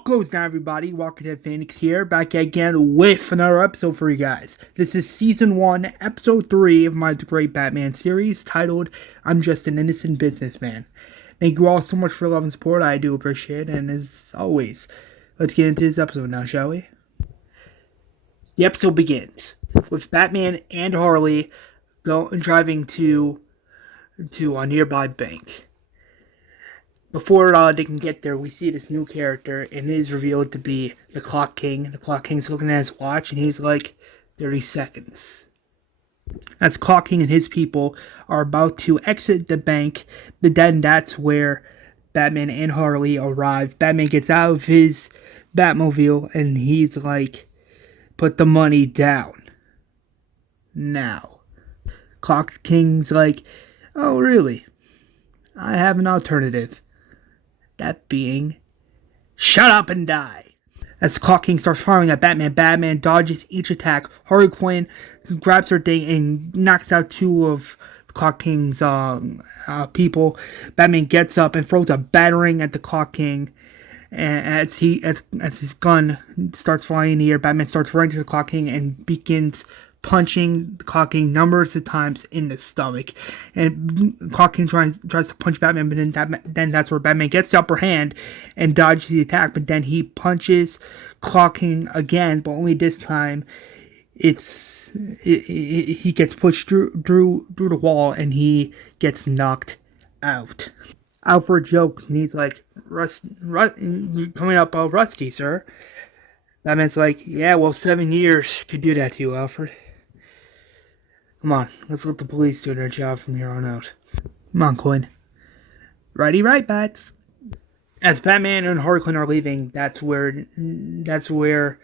What goes down, everybody? Walker Dead Phoenix here, back again with another episode for you guys. This is Season 1, Episode 3 of my Great Batman series, titled, I'm Just an Innocent Businessman. Thank you all so much for love and support, I do appreciate it, and as always, let's get into this episode now, shall we? The episode begins with Batman and Harley driving to a nearby bank. Before they can get there, we see this new character, and it is revealed to be the Clock King. The Clock King's looking at his watch, and he's like, 30 seconds. As Clock King and his people are about to exit the bank, but then that's where Batman and Harley arrive. Batman gets out of his Batmobile, and he's like, put the money down. Now. Clock King's like, oh really? I have an alternative. That being, shut up and die. As Clock King starts firing at Batman, Batman dodges each attack. Harley Quinn grabs her thing and knocks out two of Clock King's people. Batman gets up and throws a battering at the Clock King. And as his gun starts flying in the air, Batman starts running to the Clock King and begins punching the Clock King numbers of times in the stomach. And Clock King tries to punch Batman, but then that's where Batman gets the upper hand and dodges the attack. But then he punches Clock King again, but only this time he gets pushed through the wall and he gets knocked out. Alfred jokes and he's like, coming up rusty, sir. Batman's like, yeah, well, 7 years could do that to you, Alfred. Come on, let's let the police do their job from here on out. Come on, Quinn. Righty right, Bats. As Batman and Harley Quinn are leaving, that's where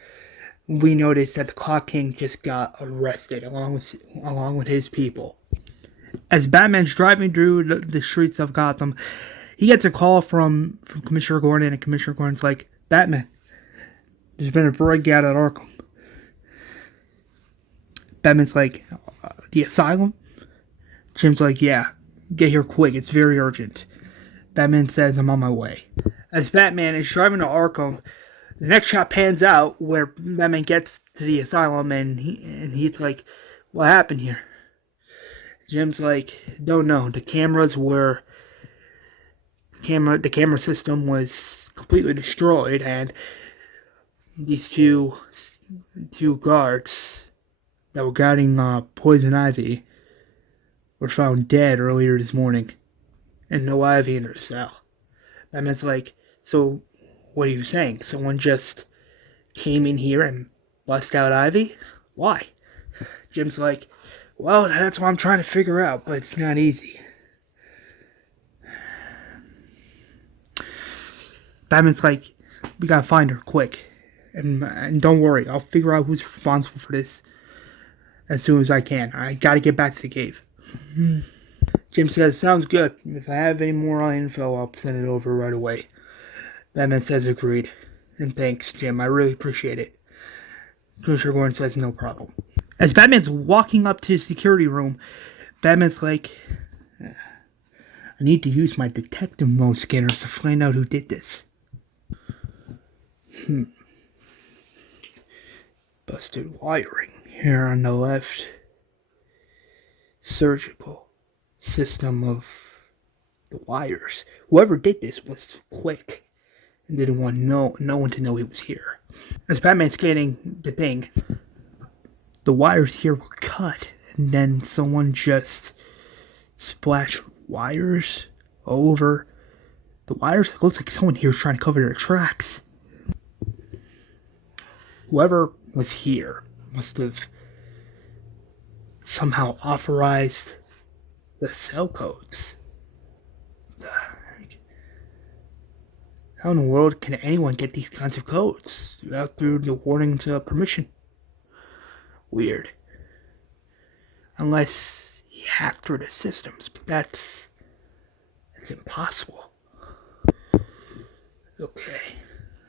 we notice that the Clock King just got arrested along with his people. As Batman's driving through the streets of Gotham, he gets a call from Commissioner Gordon, and Commissioner Gordon's like, Batman, there's been a breakout at Arkham. Batman's like, the asylum? Jim's like, yeah, get here quick, it's very urgent. Batman says, I'm on my way. As Batman is driving to Arkham, the next shot pans out where Batman gets to the asylum, and he's like, what happened here? Jim's like, don't know. The camera system was completely destroyed, and these two guards that were guarding Poison Ivy were found dead earlier this morning, and no Ivy in her cell. Batman's like, so what are you saying? Someone just came in here and bust out Ivy? Why? Jim's like, well, that's what I'm trying to figure out, but it's not easy. Batman's like, we gotta find her quick. And don't worry, I'll figure out who's responsible for this as soon as I can. I gotta get back to the cave. Jim says, sounds good. If I have any more info, I'll send it over right away. Batman says, agreed. And thanks, Jim. I really appreciate it. Commissioner Gordon says, no problem. As Batman's walking up to his security room, Batman's like, I need to use my detective mode scanners to find out who did this. Busted wiring here on the left. Surgical system of the wires. Whoever did this was quick and didn't want no one to know he was here. As Batman's scanning the thing, the wires here were cut, and then someone just splashed wires over the wires. It looks like someone here is trying to cover their tracks. Whoever was here must have somehow authorized the cell codes. How in the world can anyone get these kinds of codes without through the warnings permission? Weird. Unless he hacked through the systems, but that's impossible. Okay.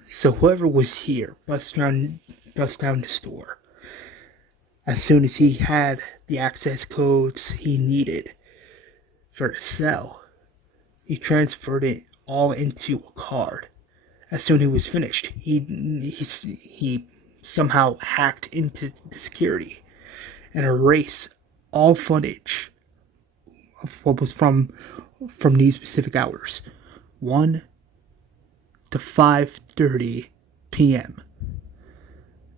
So whoever was here bust down the store. As soon as he had the access codes he needed for the cell, he transferred it all into a card. As soon as he was finished, he somehow hacked into the security and erased all footage of what was from these specific hours, 1 to 5:30 p.m.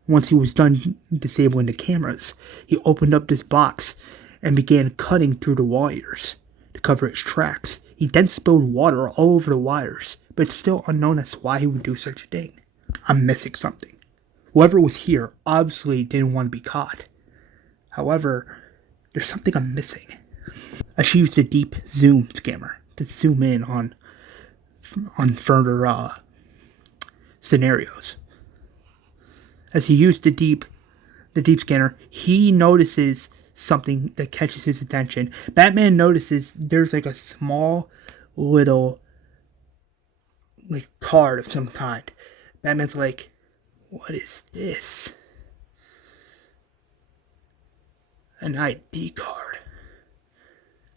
Once he was done disabling the cameras, he opened up this box and began cutting through the wires to cover its tracks. He then spilled water all over the wires, but it's still unknown as to why he would do such a thing. I'm missing something. Whoever was here obviously didn't want to be caught. However, there's something I'm missing. I should use the deep zoom scammer to zoom in on further scenarios. As he used the deep scanner, he notices something that catches his attention. Batman notices there's like a small little like card of some kind. Batman's like, what is this? An ID card.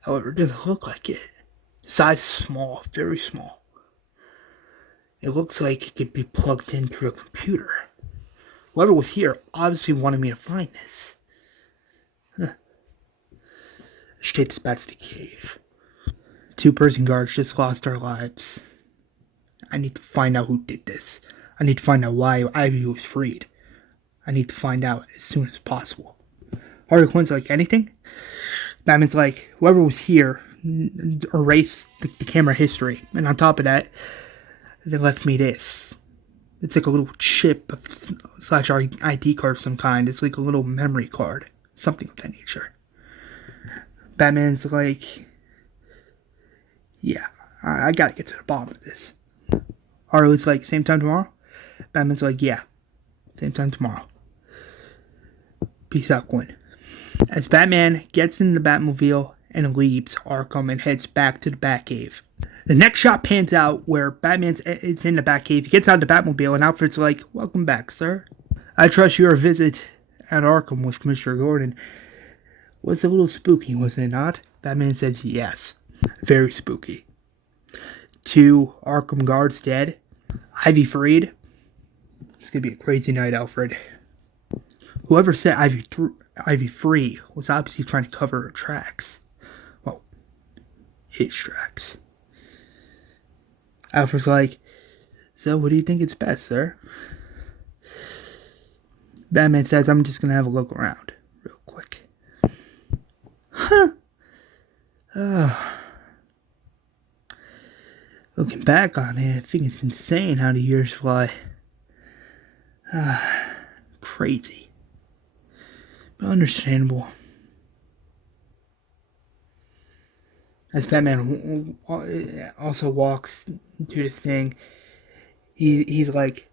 However, it doesn't look like it. The size is small, very small. It looks like it could be plugged into a computer. Whoever was here obviously wanted me to find this. Let's take this back to the cave. 2 prison guards just lost their lives. I need to find out who did this. I need to find out why Ivy was freed. I need to find out as soon as possible. Harley Quinn's like, anything? Batman's like, whoever was here erased the camera history. And on top of that, they left me this. It's like a little chip / ID card of some kind. It's like a little memory card. Something of that nature. Batman's like, yeah, I gotta get to the bottom of this. Harley's like, same time tomorrow? Batman's like, yeah, same time tomorrow. Peace out, Gwen. As Batman gets in the Batmobile and leaves Arkham and heads back to the Batcave. The next shot pans out where Batman is in the Batcave. He gets out of the Batmobile and Alfred's like, welcome back, sir. I trust your visit at Arkham with Commissioner Gordon was a little spooky, was it not? Batman says yes. Very spooky. 2 Arkham guards dead. Ivy freed. It's gonna be a crazy night, Alfred. Whoever set Ivy free was obviously trying to cover her tracks. Well, his tracks. Alfred's like, so what do you think is best, sir? Batman says, I'm just gonna have a look around real quick. Huh. Looking back on it, I think it's insane how the years fly. Crazy. But understandable. As Batman also walks to this thing, he's like,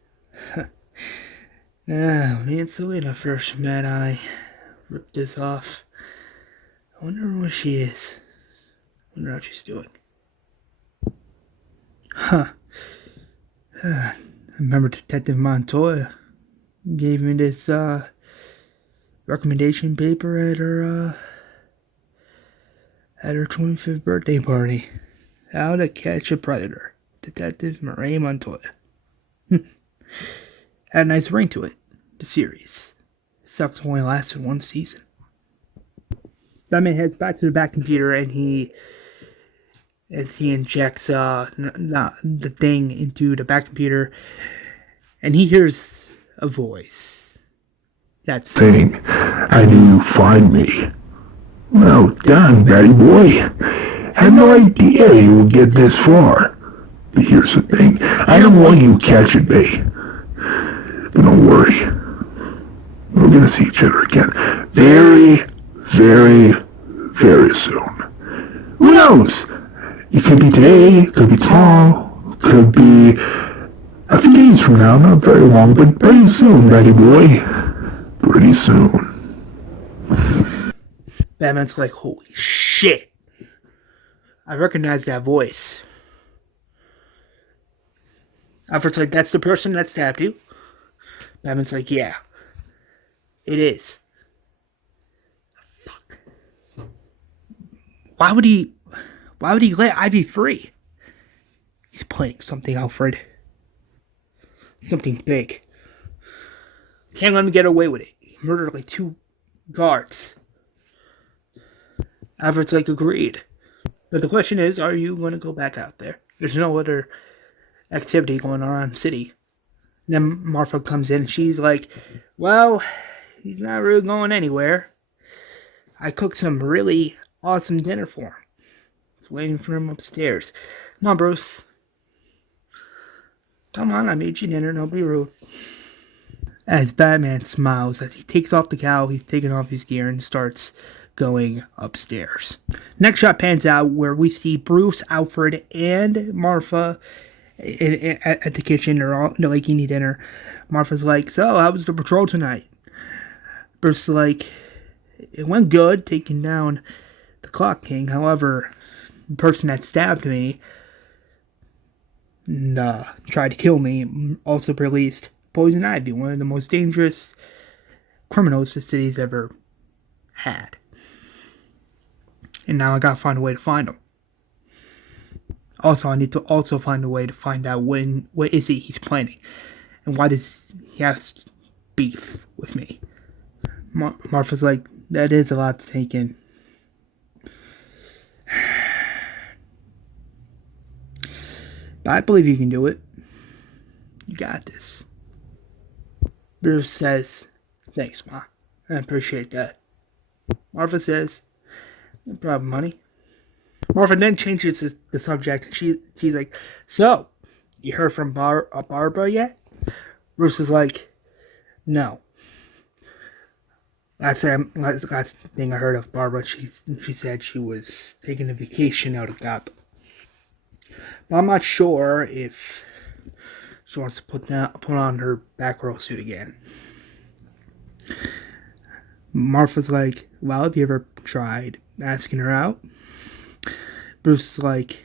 me and Selena first met, I ripped this off. I wonder where she is. I wonder how she's doing. I remember Detective Montoya gave me this recommendation paper at her 25th birthday party. How to Catch a Predator. Detective Renee Montoya. Had a nice ring to it. The series. Sucks only lasted 1 season. Batman heads back to the back computer and he injects the thing into the back computer and he hears a voice that's saying, I knew you'd find me. Well done, Batty boy. Had no idea you would get this far. But here's the thing, I don't want you catching me. But don't worry. We're gonna see each other again very, very, very soon. Who knows? It could be today, it could be tomorrow, could be a few days from now, not very long, but pretty soon, Batty boy. Pretty soon. Batman's like, holy shit. I recognize that voice. Alfred's like, that's the person that stabbed you? Batman's like, yeah. It is. Fuck. Why would he let Ivy free? He's playing something, Alfred. something big. Can't let him get away with it. He murdered like 2 guards. Alfred's like, agreed. But the question is, are you going to go back out there? There's no other activity going on in the city. And then Marfa comes in and she's like, well, he's not really going anywhere. I cooked some really awesome dinner for him. It's waiting for him upstairs. Come on, Bruce. Come on, I made you dinner. Don't be rude. As Batman smiles, as he takes off the cowl, he's taking off his gear and starts going upstairs. Next shot pans out where we see Bruce, Alfred, and Marfa at the kitchen. They're all eating dinner. Marfa's like, so, how was the patrol tonight? Bruce is like, it went good, taking down the Clock King. However, the person that stabbed me and tried to kill me also released Poison Ivy, one of the most dangerous criminals the city's ever had. And now I gotta find a way to find him. Also, I need to also find a way to find out what is it he's planning, and why does he have beef with me. Martha's like, that is a lot to take in. But I believe you can do it. You got this. Bruce says, thanks, Ma. I appreciate that. Martha says, no problem, honey. Martha then changes the subject, and she's like, so, you heard from Barbara yet? Bruce is like, no. Last thing I heard of Barbara, she said she was taking a vacation out of Gotham. But I'm not sure if she wants to put on her Batgirl suit again. Martha's like, well, have you ever tried asking her out? Bruce is like,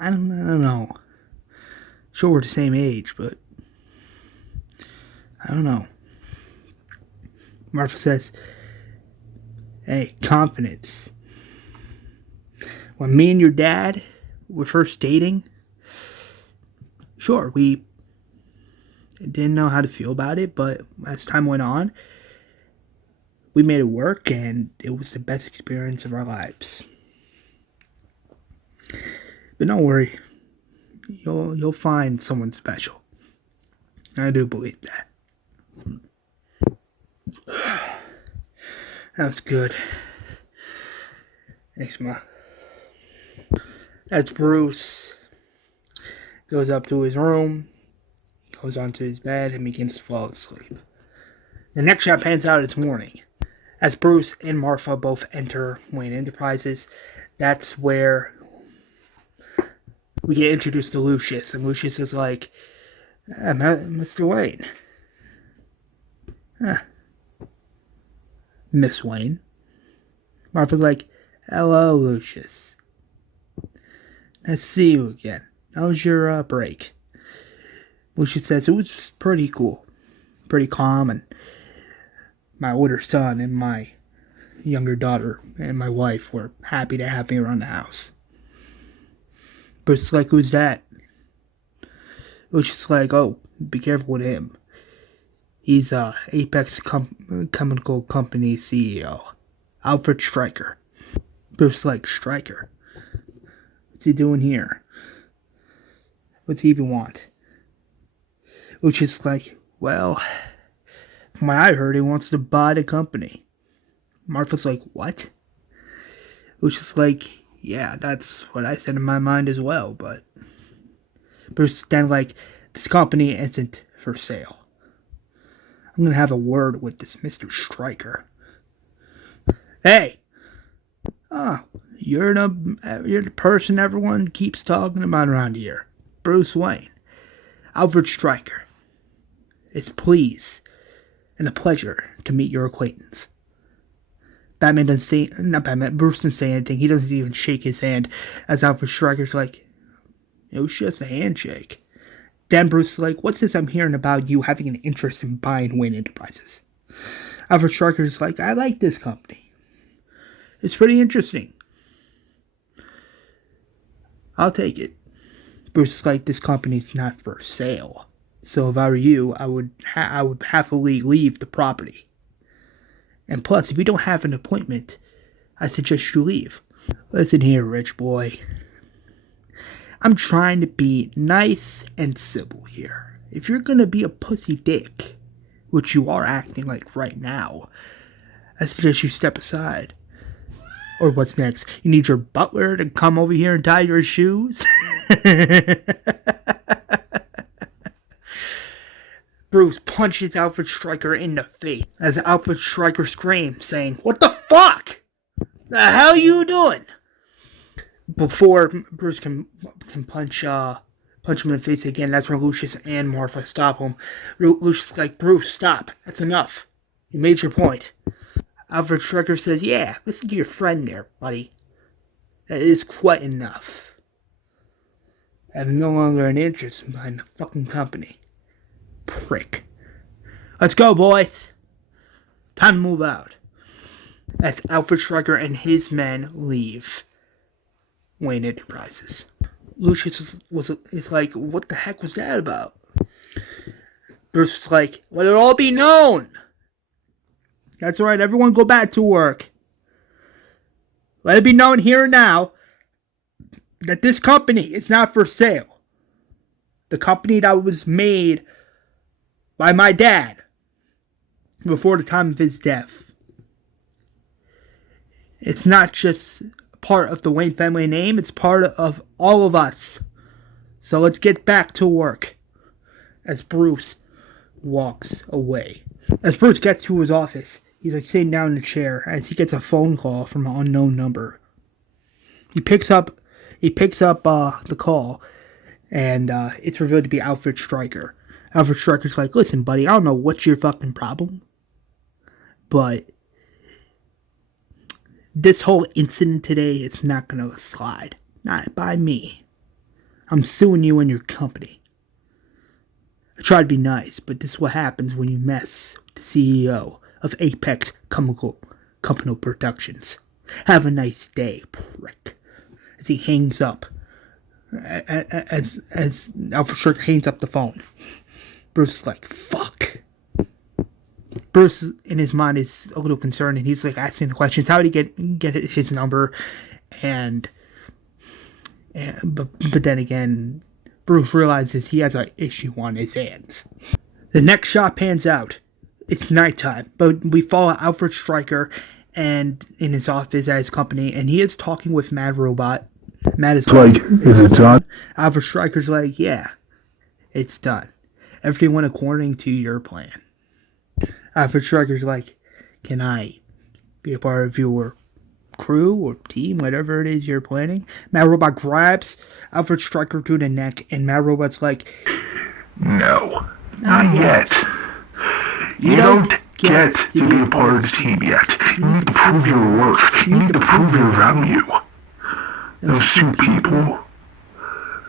I don't know. Sure, we're the same age, but I don't know. Martha says, hey, confidence. When me and your dad were first dating, sure, we didn't know how to feel about it, but as time went on, we made it work, and it was the best experience of our lives. But don't worry, you'll find someone special. I do believe that. That was good. Thanks, Ma. As Bruce goes up to his room, goes onto his bed, and begins to fall asleep. The next shot pans out, it's morning. As Bruce and Martha both enter Wayne Enterprises, that's where we get introduced to Lucius. And Lucius is like, Mr. Wayne. Miss Wayne. Martha's like, hello, Lucius. Nice to see you again. How was your break? Lucius says, it was pretty cool. Pretty calm, and my older son and my younger daughter and my wife were happy to have me around the house. But it's like, who's that? Lucius like, oh, be careful with him. He's Apex Chemical Company CEO, Alfred Stryker. Bruce like, Stryker? What's he doing here? What's he even want? Which is like, well, from what I heard, he wants to buy the company. Martha's like, what? Which is like, yeah, that's what I said in my mind as well, but Bruce then like, this company isn't for sale. I'm gonna have a word with this Mr. Stryker. Hey! You're the person everyone keeps talking about around here. Bruce Wayne. Alfred Stryker. It's pleased and a pleasure to meet your acquaintance. Bruce doesn't say anything. He doesn't even shake his hand, as Alfred Stryker's like, it was just a handshake. Then Bruce is like, what's this I'm hearing about you having an interest in buying Wayne Enterprises? Alfred Stryker's like, I like this company. It's pretty interesting. I'll take it. Bruce is like, this company's not for sale. So if I were you, I would happily leave the property. And plus, if you don't have an appointment, I suggest you leave. Listen here, rich boy. I'm trying to be nice and civil here. If you're gonna be a pussy dick, which you are acting like right now, I suggest you step aside. Or what's next? You need your butler to come over here and tie your shoes? Bruce punches Alfred Stryker in the face as Alfred Stryker screams, saying, "What the fuck? The hell you doing?" Before Bruce can punch him in the face again, that's when Lucius and Martha stop him. Lucius is like, "Bruce, stop. That's enough. You made your point." Alfred Stryker says, "Yeah, listen to your friend there, buddy. That is quite enough. I have no longer an interest behind the fucking company. Prick. Let's go, boys. Time to move out." As Alfred Stryker and his men leave Wayne Enterprises. Lucius is like, "What the heck was that about?" Bruce is like, "Let it all be known. That's right, everyone go back to work. Let it be known here and now that this company is not for sale. The company that was made by my dad before the time of his death. It's not just part of the Wayne family name, it's part of all of us. So let's get back to work." As Bruce walks away. As Bruce gets to his office, he's like sitting down in a chair as he gets a phone call from an unknown number. He picks up the call, and it's revealed to be Alfred Stryker. Alfred Stryker's like, "Listen, buddy, I don't know what's your fucking problem, but this whole incident today is not gonna slide. Not by me. I'm suing you and your company. I try to be nice, but this is what happens when you mess with the CEO of Apex Chemical Company Productions. Have a nice day, prick." As he hangs up, as Alfred Stryker hangs up the phone, Bruce is like, "Fuck." Bruce, in his mind, is a little concerned, and he's like asking the questions. How did he get his number? But then again, Bruce realizes he has an issue on his hands. The next shot pans out. It's nighttime, but we follow Alfred Stryker and in his office at his company, and he is talking with Mad Robot. Mad is like, "Is it done?" Alfred Stryker's like, "Yeah, it's done. Everything went according to your plan." Alfred Stryker's like, "Can I be a part of your crew or team, whatever it is you're planning?" Mad Robot grabs Alfred Stryker to the neck, and Mad Robot's like, "No, not yet. You don't get to be a part of the team yet. You need to prove your worth. You need to prove your value. Those two people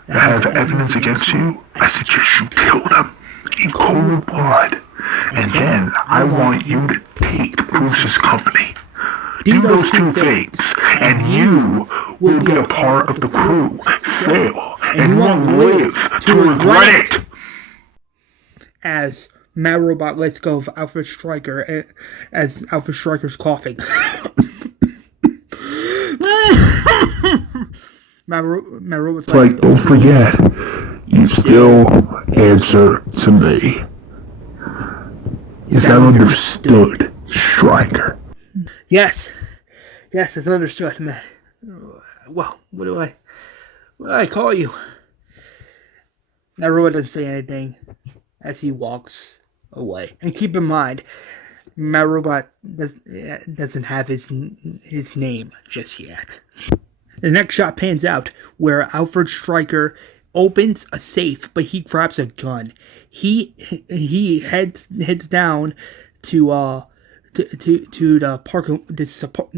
that have evidence against you, I suggest you kill them in cold blood. And then I want you to take Bruce's company. Do those two things, and you will be a part of the crew. Fail, and you won't live to regret it." As Mad Robot lets go of Alfred Stryker, as Alfred Stryker's coughing. Mad Robot's like, "Don't forget, you still answer to me. Is that understood, Stryker?" Yes, it's understood, man. Well, what do I call you? Mad Robot doesn't say anything as he walks away. And keep in mind, Mad Robot doesn't have his name just yet. The next shot pans out where Alfred Stryker opens a safe, but he grabs a gun. He heads down to the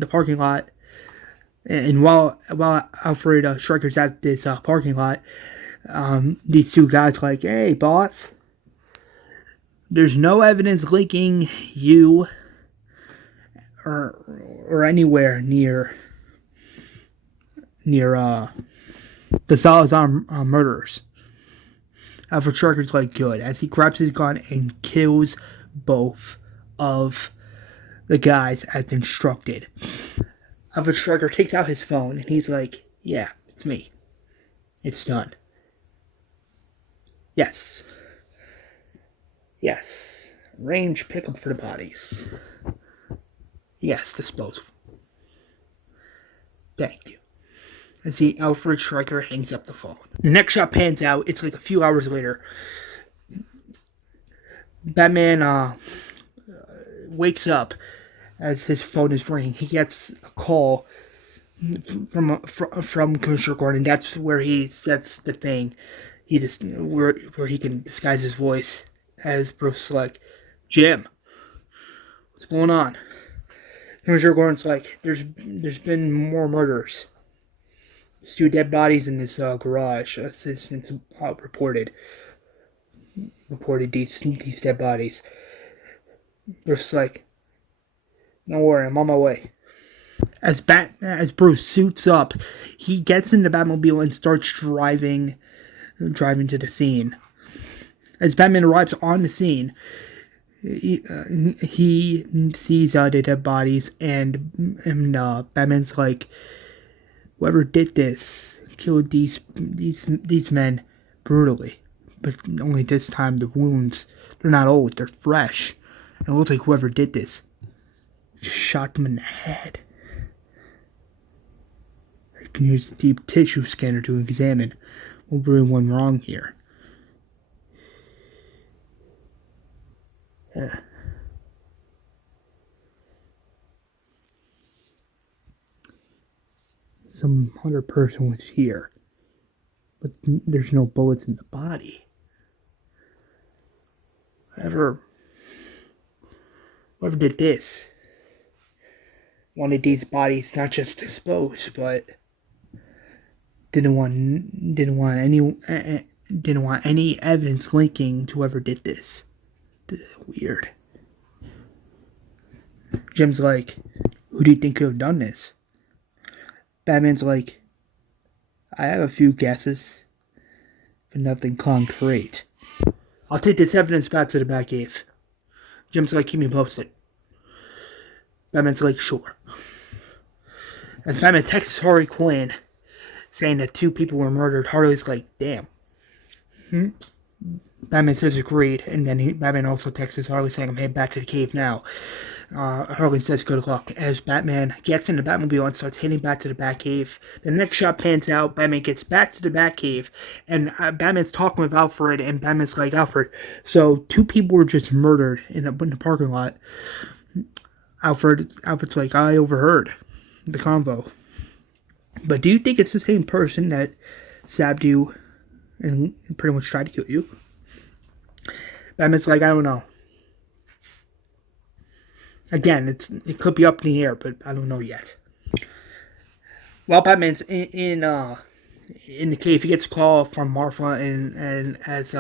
parking lot, and while Alfred Stryker's at this parking lot, these two guys like, "Hey, boss, there's no evidence linking you or anywhere near the Salazar murderers. Alfred Stryker's like, good, as he grabs his gun and kills both of the guys as instructed. Alfred Stryker takes out his phone and he's like, yeah, it's me. It's done. Yes. Yes. Range pickup for the bodies. Yes, dispose. Thank you. As the Alfred Stryker hangs up the phone. The next shot pans out. It's like a few hours later. Batman wakes up as his phone is ringing. He gets a call from Commissioner Gordon. That's where he sets the thing. Where he can disguise his voice as Bruce like, Jim, what's going on? Commissioner Gordon's like, there's been more murders. There's 2 dead bodies in this garage. That's reported these dead bodies. Bruce like, don't worry, I'm on my way. As Bruce suits up, he gets in the Batmobile and starts driving to the scene. As Batman arrives on the scene, he sees the dead bodies, and Batman's like, whoever did this killed these men brutally, but only this time the wounds, they're not old, they're fresh, and it looks like whoever did this just shot them in the head. I can use a deep tissue scanner to examine what really went wrong here. Some other person was here, but there's no bullets in the body. Whoever did this wanted these bodies not just disposed, but didn't want any evidence linking to whoever did this. Weird. Jim's like, who do you think could have done this? Batman's like, I have a few guesses, but nothing concrete. I'll take this evidence back to the Batcave. Jim's like, keep me posted. Batman's like, sure. As Batman texts Harley Quinn, saying that 2 people were murdered, Harley's like, damn. Batman says agreed, and then Batman also texts Harley saying, I'm heading back to the cave now. Harley says good luck. As Batman gets in the Batmobile and starts heading back to the Batcave, the next shot pans out. Batman gets back to the Batcave, and Batman's talking with Alfred, and Batman's like, Alfred, so 2 people were just murdered in the parking lot. Alfred's like, I overheard the convo. But do you think it's the same person that stabbed you and pretty much tried to kill you? Batman's like, I don't know. Again, it could be up in the air, but I don't know yet. While Batman's in the cave, he gets a call from Martha, and as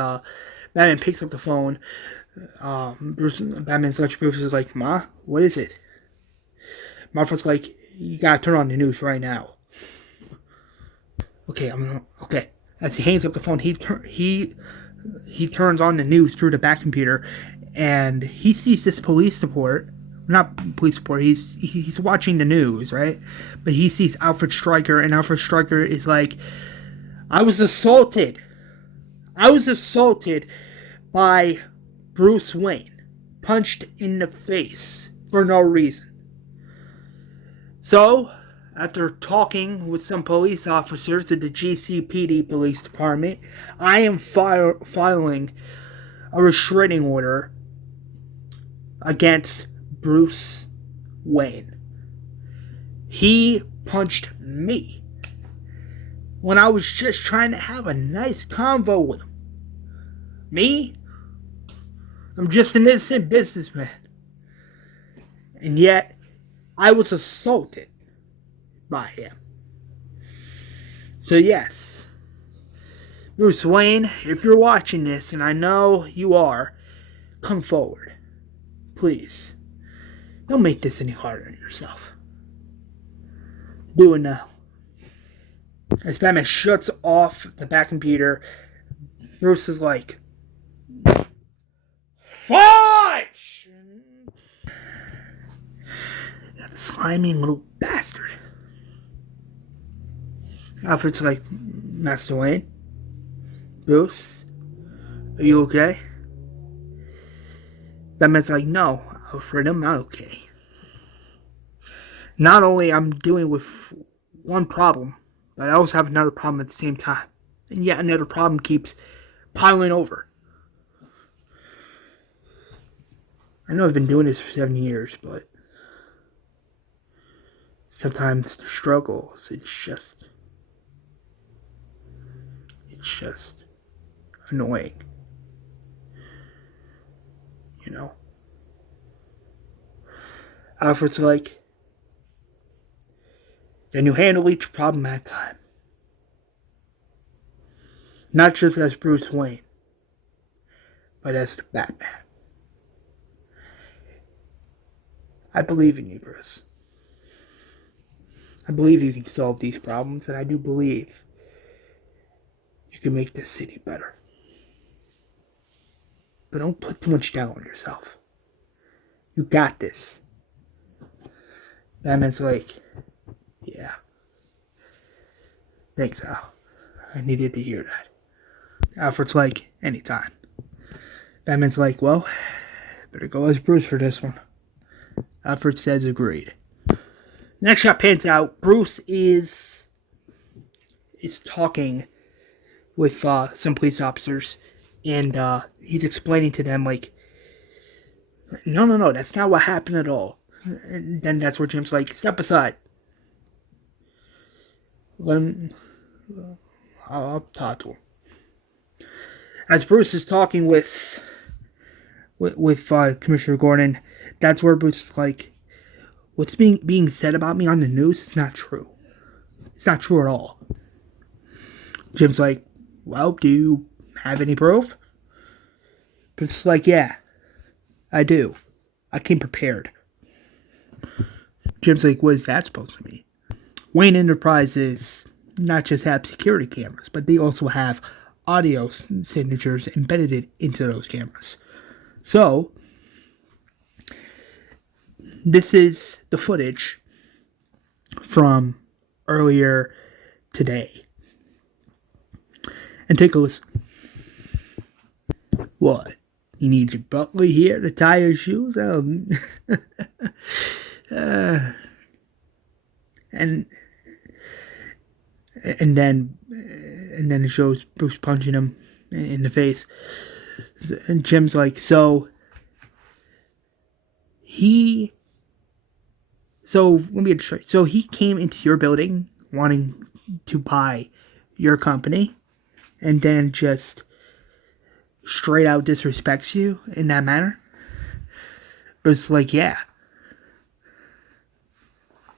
Batman picks up the phone, Batman's Bruce is like, Ma, what is it? Martha's like, you gotta turn on the news right now. Okay, okay. As he hangs up the phone, he turns on the news through the back computer, and he sees this police report. Not police report. He's watching the news, right? But he sees Alfred Stryker, and Alfred Stryker is like, I was assaulted. I was assaulted by Bruce Wayne, punched in the face for no reason. So, after talking with some police officers at the GCPD Police Department, I am filing a restraining order against Bruce Wayne. He punched me when I was just trying to have a nice convo with him. Me? I'm just an innocent businessman. And yet, I was assaulted by him. So yes, Bruce Wayne, if you're watching this, and I know you are, come forward. Please. Don't make this any harder on yourself. Do it now. As Batman shuts off the back computer, Bruce is like, fudge! That slimy little bastard. Alfred's like, Master Wayne? Bruce? Are you okay? Batman's like, no, Alfred, I'm not okay. Not only I'm dealing with one problem, but I also have another problem at the same time. And yet another problem keeps piling over. I know I've been doing this for 7 years, but sometimes the struggles, it's just annoying. You know? Alfred's like, then you handle each problem at a time. Not just as Bruce Wayne, but as the Batman. I believe in you, Bruce. I believe you can solve these problems, and I do believe you can make this city better. But don't put too much down on yourself. You got this. Batman's like, yeah. Thanks, Al. I needed to hear that. Alfred's like, anytime. Batman's like, well, better go as Bruce for this one. Alfred says agreed. Next shot pans out. Bruce is talking with some police officers, and he's explaining to them, like, no, that's not what happened at all. And then that's where Jim's like, step aside. Let him, I'll talk to him. As Bruce is talking with Commissioner Gordon, that's where Bruce is like, what's being said about me on the news is not true. It's not true at all. Jim's like, well, do you have any proof? Bruce is like, yeah, I do. I came prepared. Jim's like, what is that supposed to mean? Wayne Enterprises not just have security cameras, but they also have audio signatures embedded into those cameras. So, this is the footage from earlier today. And take a listen. What? You need your butler here to tie your shoes? And then it shows Bruce punching him in the face. And Jim's like, so let me get straight. So he came into your building wanting to buy your company, and then just straight out disrespects you in that manner? But it's like, yeah.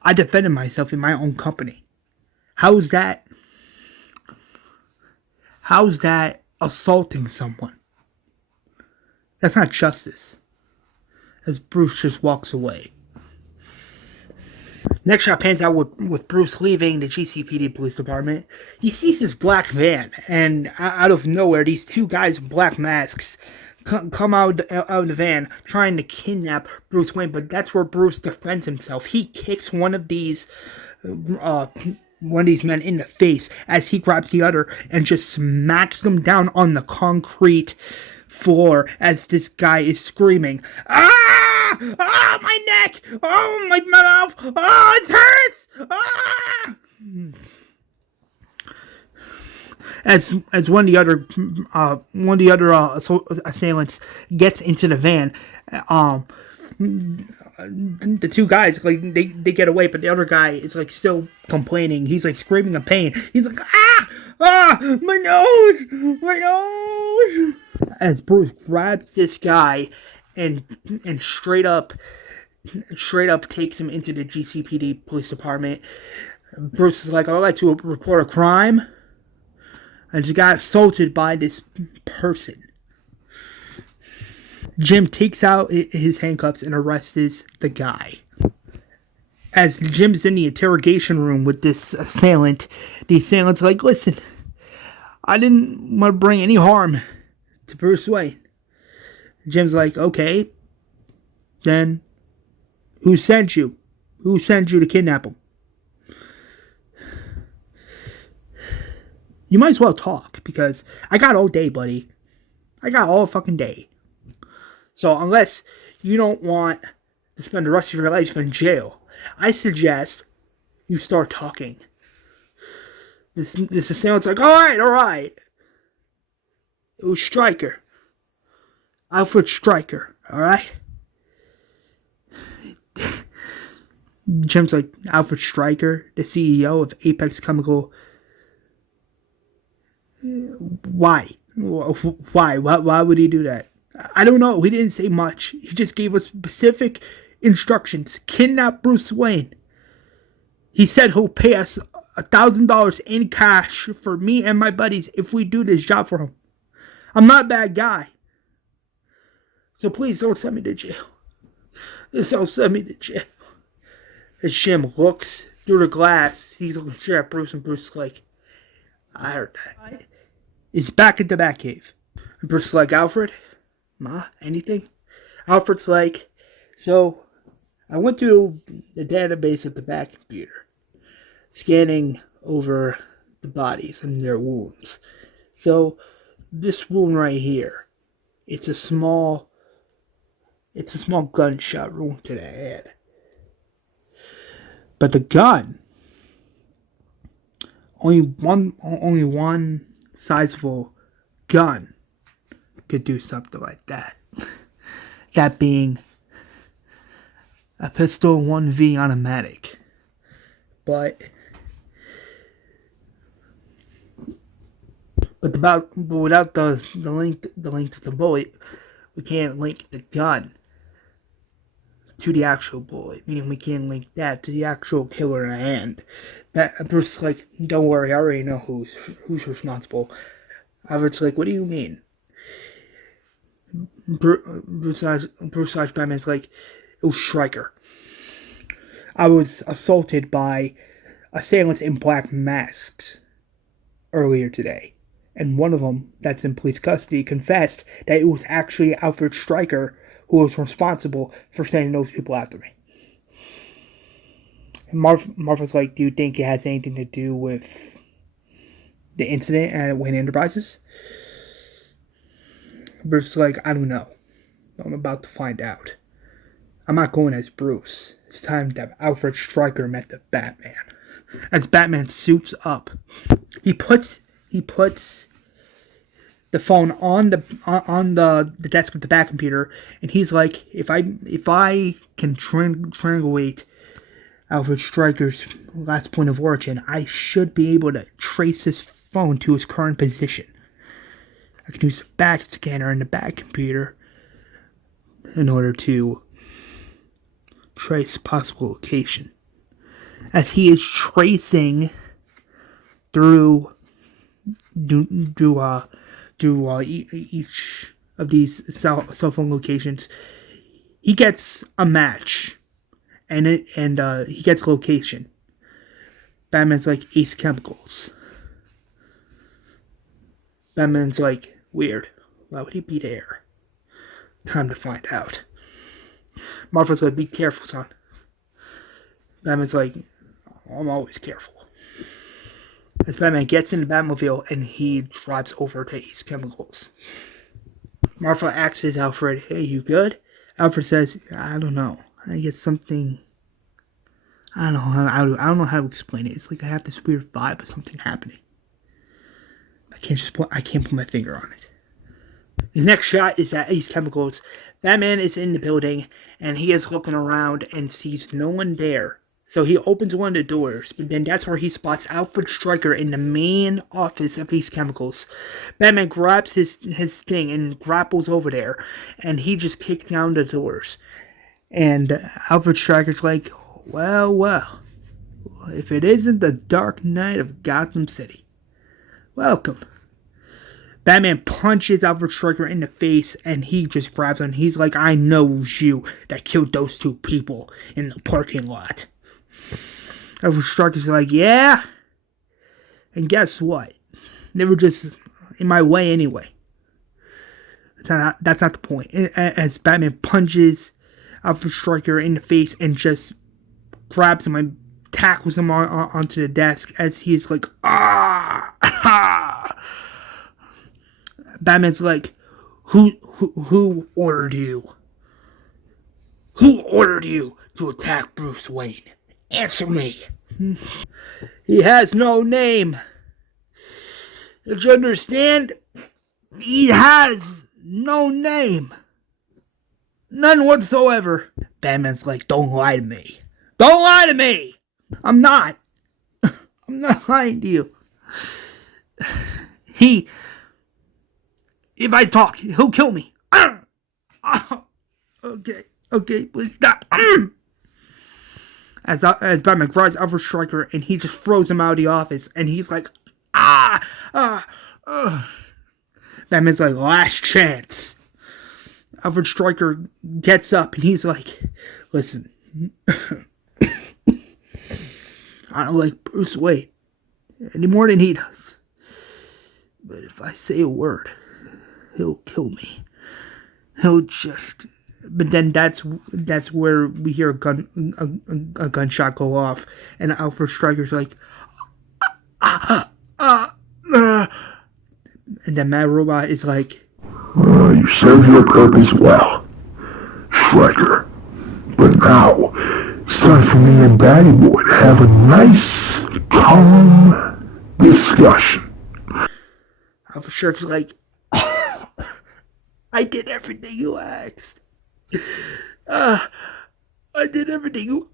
I defended myself in my own company. How's that assaulting someone? That's not justice. As Bruce just walks away. Next shot pans out with Bruce leaving the GCPD police department. He sees this black van, and out of nowhere, these two guys in black masks come out of the van trying to kidnap Bruce Wayne. But that's where Bruce defends himself. He kicks one of these men in the face as he grabs the other and just smacks them down on the concrete floor as this guy is screaming, "Ah! Ah! My neck! Oh, my mouth! Oh, it hurts! Ah!" As one of the other assailants gets into the van, the two guys, like, they get away, but the other guy is, like, still complaining. He's, like, screaming in pain. He's like, my nose. As Bruce grabs this guy and straight up takes him into the GCPD police department. Bruce is like, I'd like to report a crime. I just got assaulted by this person. Jim takes out his handcuffs and arrests the guy. As Jim's in the interrogation room with this assailant, the assailant's like, listen, I didn't want to bring any harm to Bruce Wayne. Jim's like, okay, then who sent you? Who sent you to kidnap him? You might as well talk, because I got all day, buddy. I got all fucking day. So unless you don't want to spend the rest of your life in jail, I suggest you start talking. This assailant like, alright. It was Stryker. Alfred Stryker, alright? Jim's like, Alfred Stryker, the CEO of Apex Chemical. Why? Why? Why would he do that? I don't know. He didn't say much. He just gave us specific instructions. Kidnap Bruce Wayne. He said he'll pay us $1,000 in cash for me and my buddies if we do this job for him. I'm not a bad guy. So please don't send me to jail. Don't send me to jail. As Jim looks through the glass, he's looking straight at Bruce, and Bruce is like, I heard that. He's back at the Batcave. And Bruce is like, Alfred? Ma? Anything? Alfred's like, so I went through the database of the Bat computer, scanning over the bodies and their wounds. So this wound right here, it's a small gunshot wound to the head. But the gun, only one sizable gun could do something like that. That being a pistol 1V automatic. But without the link to the bullet, we can't link the gun to the actual bullet. Meaning we can't link that to the actual killer in hand. That Bruce is like, don't worry, I already know who's responsible. Alfred's like, what do you mean? Bruce Batman's like, it was Stryker. I was assaulted by assailants in black masks earlier today. And one of them, that's in police custody, confessed that it was actually Alfred Stryker who was responsible for sending those people after me. And Martha's like, do you think it has anything to do with the incident at Wayne Enterprises? Bruce is like, I don't know. I'm about to find out. I'm not going as Bruce. It's time that Alfred Stryker met the Batman. As Batman suits up, he puts the phone on the desk of the Bat computer, and he's like, if I can triangulate Alfred Stryker's last point of origin, I should be able to trace his phone to his current position. I can use the back scanner in the Bat computer in order to trace possible location. As he is tracing through each of these cell phone locations, he gets a match, and he gets location. Batman's like, Ace Chemicals. Batman's like, weird. Why would he be there? Time to find out. Martha's like, be careful, son. Batman's like, I'm always careful. As Batman gets in the Batmobile and he drives over to Ace Chemicals. Martha asks Alfred, hey, you good? Alfred says, I don't know. I get something... I don't know how to explain it. It's like I have this weird vibe of something happening. I can't put my finger on it. The next shot is at Ace Chemicals. Batman is in the building, and he is looking around and sees no one there. So he opens one of the doors, but then that's where he spots Alfred Stryker in the main office of Ace Chemicals. Batman grabs his thing and grapples over there, and he just kicks down the doors. And Alfred Stryker's like, well, if it isn't the Dark Knight of Gotham City. Welcome. Batman punches Alfred Stryker in the face, and he just grabs him. He's like, I know it was you that killed those two people in the parking lot. Alfred Stryker's like, yeah? And guess what? They were just in my way anyway. That's not the point. As Batman punches Alfred Stryker in the face and just grabs him and tackles him onto the desk as he's like, ah! Batman's like, who ordered you? Who ordered you to attack Bruce Wayne? Answer me. He has no name. Did you understand? He has no name. None whatsoever. Batman's like, don't lie to me. Don't lie to me! I'm not. I'm not lying to you. If I talk, he'll kill me. Okay, please stop. As Batman grabs Alfred Stryker and he just throws him out of the office and he's like, Batman's like, last chance. Alfred Stryker gets up and he's like, listen, I don't like Bruce Wayne any more than he does. But if I say a word, he'll kill me. He'll just... But then that's where we hear a gunshot go off, and Alfred Stryker's like, and then Mad Robot is like, you served your purpose well, Stryker. But now, it's time for me and Batty Boy to have a nice, calm discussion. Alfred Stryker's like, I did everything you asked. I did everything you...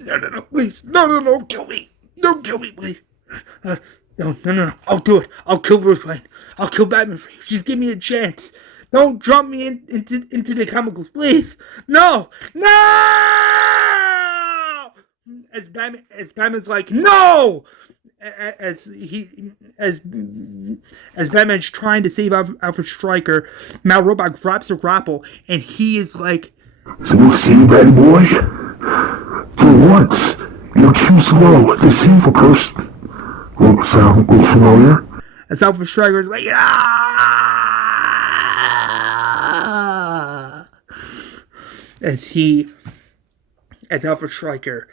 No, please. No, don't kill me. Don't kill me, please. No. I'll do it. I'll kill Bruce Wayne. I'll kill Batman for you. Just give me a chance. Don't drop me into the chemicals, please. No! As Batman's like, no! As Batman's trying to save Alfred Stryker, Mad Robot grabs the grapple and he is like, so see, Batty Boy? For once, you're too slow to save a person. Won't sound familiar? As Alfred Stryker is like, as Alfred Stryker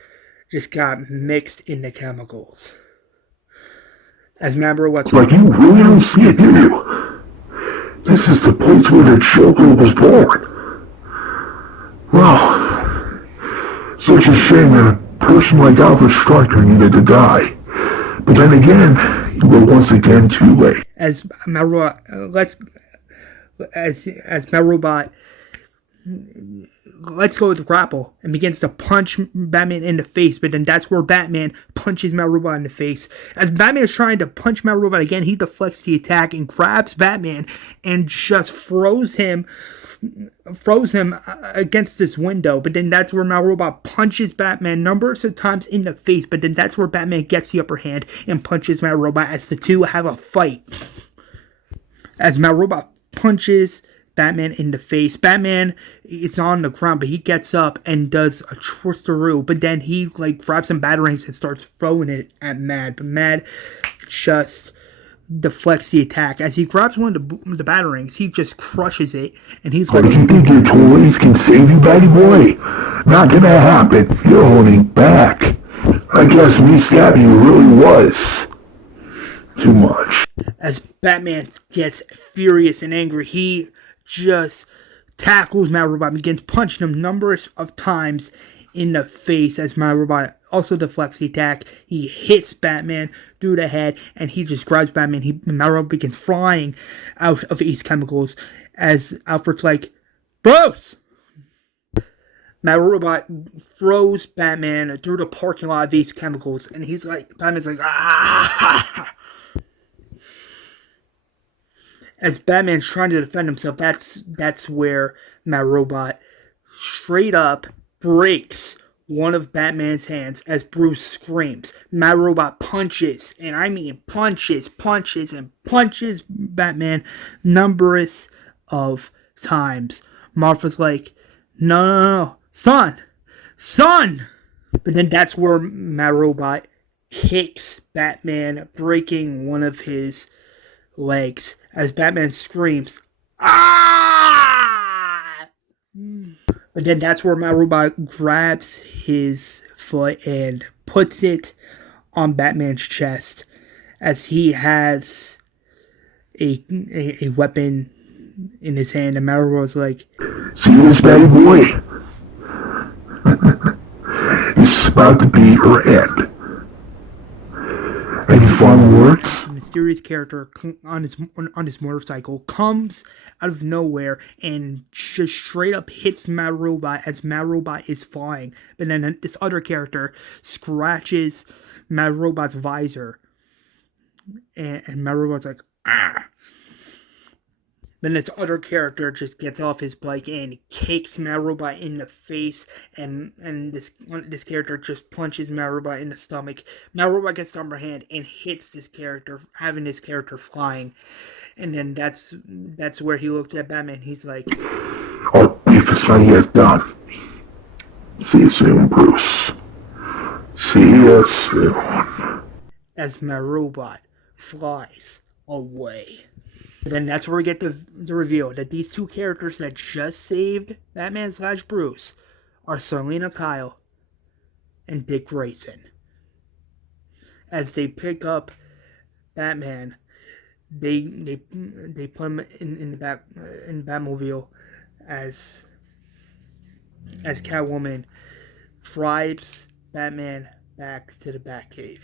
just got mixed in the chemicals. As Mad Robot's like, you really don't see it, do you? This is the place where the Joker was born. Well, such a shame that a person like Alfred Stryker needed to die. But then again, you were once again too late. As Mad Robot, as Mad Robot lets go of the grapple and begins to punch Batman in the face, but then that's where Batman punches Mad Robot in the face. As Batman is trying to punch Mad Robot again, he deflects the attack and grabs Batman and just throws him against this window. But then that's where Mad Robot punches Batman numbers of times in the face, but then that's where Batman gets the upper hand and punches Mad Robot as the two have a fight. As Mad Robot punches Batman in the face, Batman is on the ground, but he gets up and does a twisteroo, but then he grabs some batarangs and starts throwing it at Mad, but Mad just deflects the attack. As he grabs one of the batarangs, he just crushes it, and he's like, but you think your toys can save you, Batty Boy? Not gonna happen. You're holding back. I guess me stabbing you really was too much. As Batman gets furious and angry, he just tackles Mad Robot and begins punching him numbers of times in the face. As Mad Robot also deflects the attack, he hits Batman through the head and he just grabs Batman. Mad Robot begins flying out of Ace Chemicals as Alfred's like, Bruce! Mad Robot throws Batman through the parking lot of Ace Chemicals and Batman's like, ah! As Batman's trying to defend himself, that's where Mad Robot straight up breaks one of Batman's hands as Bruce screams. Mad Robot punches, and I mean punches Batman numbers of times. Martha's like, no, son! But then that's where Mad Robot kicks Batman, breaking one of his legs as Batman screams, "Ah!" But then that's where my robot grabs his foot and puts it on Batman's chest as he has a weapon in his hand. And my robot's like, See this bad boy? This is about to be her end. Any final words? a mysterious character on his motorcycle comes out of nowhere and just straight up hits Mad Robot as Mad Robot is flying. But then this other character scratches Mad Robot's visor, and Mad Robot's like, ah. Then this other character just gets off his bike and kicks Mad Robot in the face, and this character just punches Mad Robot in the stomach. Mad Robot gets the upper hand and hits this character, having this character flying. And then that's where he looks at Batman. He's like, Our beef is not yet done. See you soon, Bruce. See you soon. as Mad Robot flies away. Then that's where we get the reveal that these two characters that just saved Batman / Bruce are Selina Kyle and Dick Grayson. As they pick up Batman, they put him in the Batmobile as Catwoman drives Batman back to the Batcave.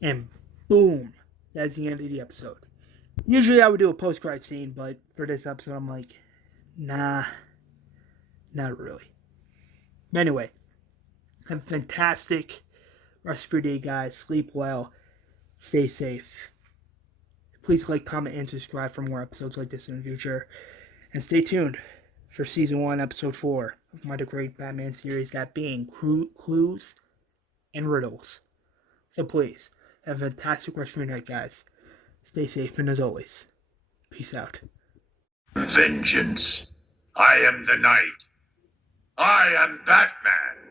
And boom, that's the end of the episode. Usually I would do a post-credit scene, but for this episode I'm like, nah, not really. But anyway, have a fantastic rest of your day, guys. Sleep well. Stay safe. Please like, comment, and subscribe for more episodes like this in the future. And stay tuned for Season 1, Episode 4 of my The Great Batman series, that being Clues and Riddles. So please, have a fantastic rest of your night, guys. Stay safe, and as always, peace out. Vengeance. I am the night. I am Batman.